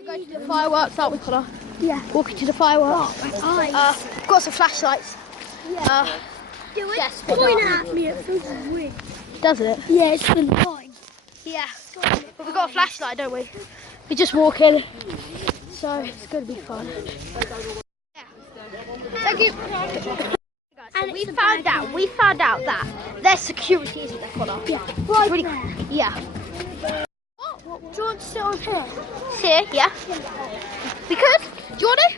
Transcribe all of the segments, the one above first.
We're going to the fireworks, aren't we, Connor? Yeah. Walking to the fireworks. Got some flashlights. Yeah. Yes, Point at me, it feels weird. Does it? Yeah, it's the light. Yeah. But we've got a flashlight, don't we? We're just walking. So it's going to be fun. Yeah. Thank you. And we found out that there's security, isn't there, Connor? Yeah. Right really, there. Yeah. What, do you want to sit on here? Here, yeah. Because, do you want to?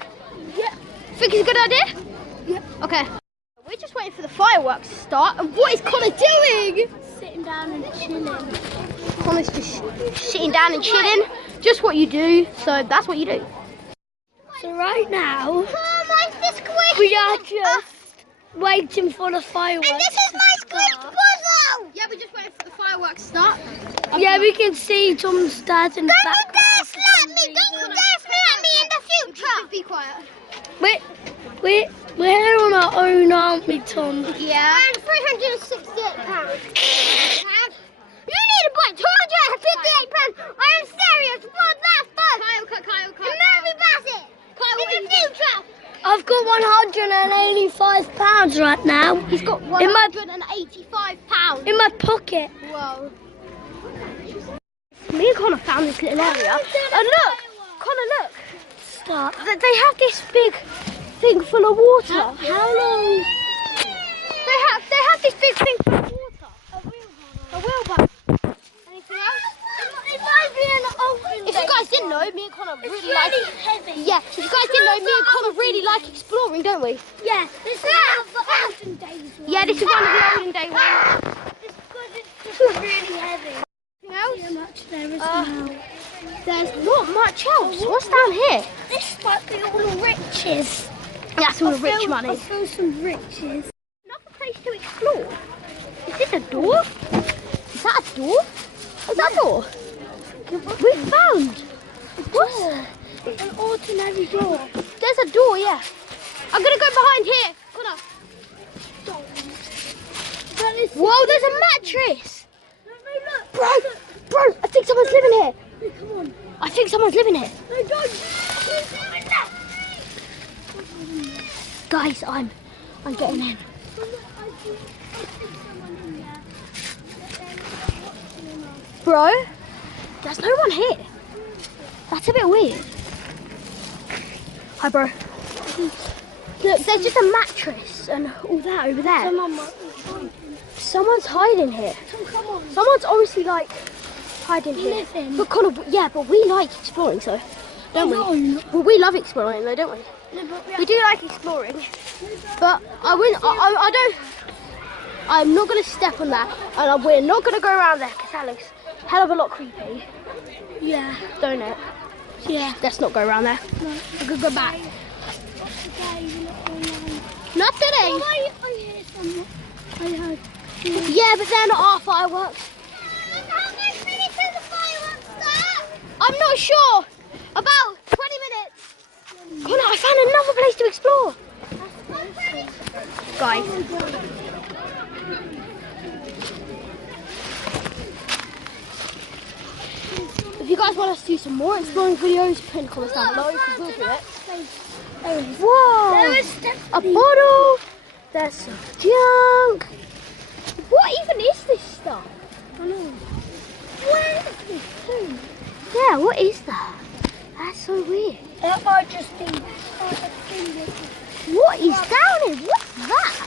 Yeah. Think it's a good idea? Yeah. Okay. We're just waiting for the fireworks to start. And what is Connor doing? Sitting down and chilling. Connor's just sitting down and chilling. Just what you do. So that's what you do. So right now, we are just waiting for the fireworks. And this is my squid puzzle! Yeah, we're just waiting for the fireworks to start. Yeah, we can see Tom's dad in the background. Don't you dare slap me in the future! Be quiet. We're here on our own, aren't we, Tom? Yeah. And £368. You need to buy £258. I am serious. What's that for? Kyle. And Mary Bassett. Kyle, in the future. I've got £185 right now. He's got £185. In my pocket. Whoa. Me and Connor found this little area. And look, Connor, look. Stop. They have this big thing full of water. How long? They have this big thing full of water. A wheelbarrow. Anything else? It might be an open. If you guys didn't know, me and Connor really like. Heavy. Yeah, if you guys didn't know, me and Connor really like exploring, don't we? Yeah. This is one of the olden days. Yeah, this is one of the olden day ones. It's because it's just really heavy. Anything else? How much there is now? There's not much else. What's down here? This might be all the riches. That's all the rich money. I feel some riches. Another place to explore. Is this a door? Is that a door? Is that a door? We found. What? It's an ordinary door. There's a door, yeah. I'm gonna go behind here. Connor. Whoa, there's a mattress. Bro, I think someone's living here. Come on. I think someone's living here. No, don't. Guys, I'm getting in. Bro, there's no one here. That's a bit weird. Hi, bro. Look, there's just a mattress and all that over there. Someone's hiding here. Come on. Someone's obviously like hiding here. Living. But Connor, yeah, but we like exploring, so don't we? Well, we love exploring, though, don't we? We do like exploring, but I wouldn't. I don't. I'm not going to step on that, and we're not going to go around there because that looks a hell of a lot creepy. Yeah. Don't it? Yeah. Let's not go around there. No. We could go back. Not today. Oh, I hear someone. I heard. Yeah, but they're not our fireworks. I'm not sure. About 20 minutes. Connor, I found another place to explore. Guys. If you guys want us to do some more exploring videos, put in the comments down below because we'll do it. Whoa! A bottle. There's some junk. What even is this stuff? I don't know. Where is this thing? Yeah, what is that? That's so weird. That might just be. What is down here? What's that?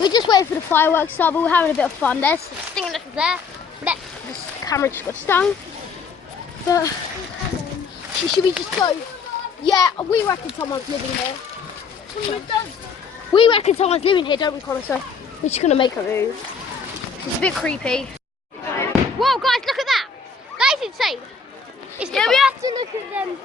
We're just waiting for the fireworks to start, but we're having a bit of fun. There's some stinging us there. Blech, this camera just got stung. But should we just go? Yeah, we reckon someone's living here. We reckon someone's living here, don't we, Connor? So we're just gonna make a move. It's a bit creepy. Whoa, guys, look at that! That is insane. It's Yeah, we have to look at them.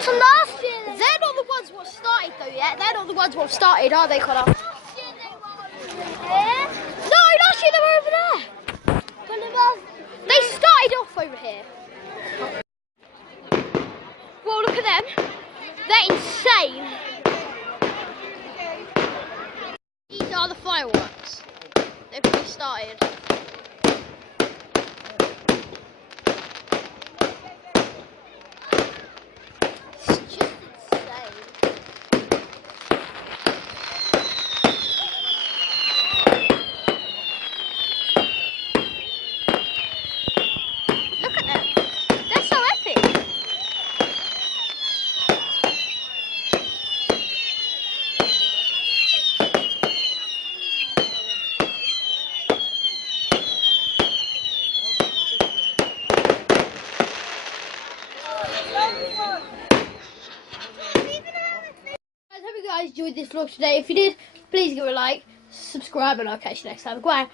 So last year, they're not the ones what started though yet. They're not the ones what started, are they, Connor? Last year they were over here. No, last year they were over there. They started off over here. Well, look at them. They're insane. These are the fireworks. They've already started. I hope you guys enjoyed this vlog today. If you did, please give it a like, subscribe, and I'll catch you next time. Goodbye.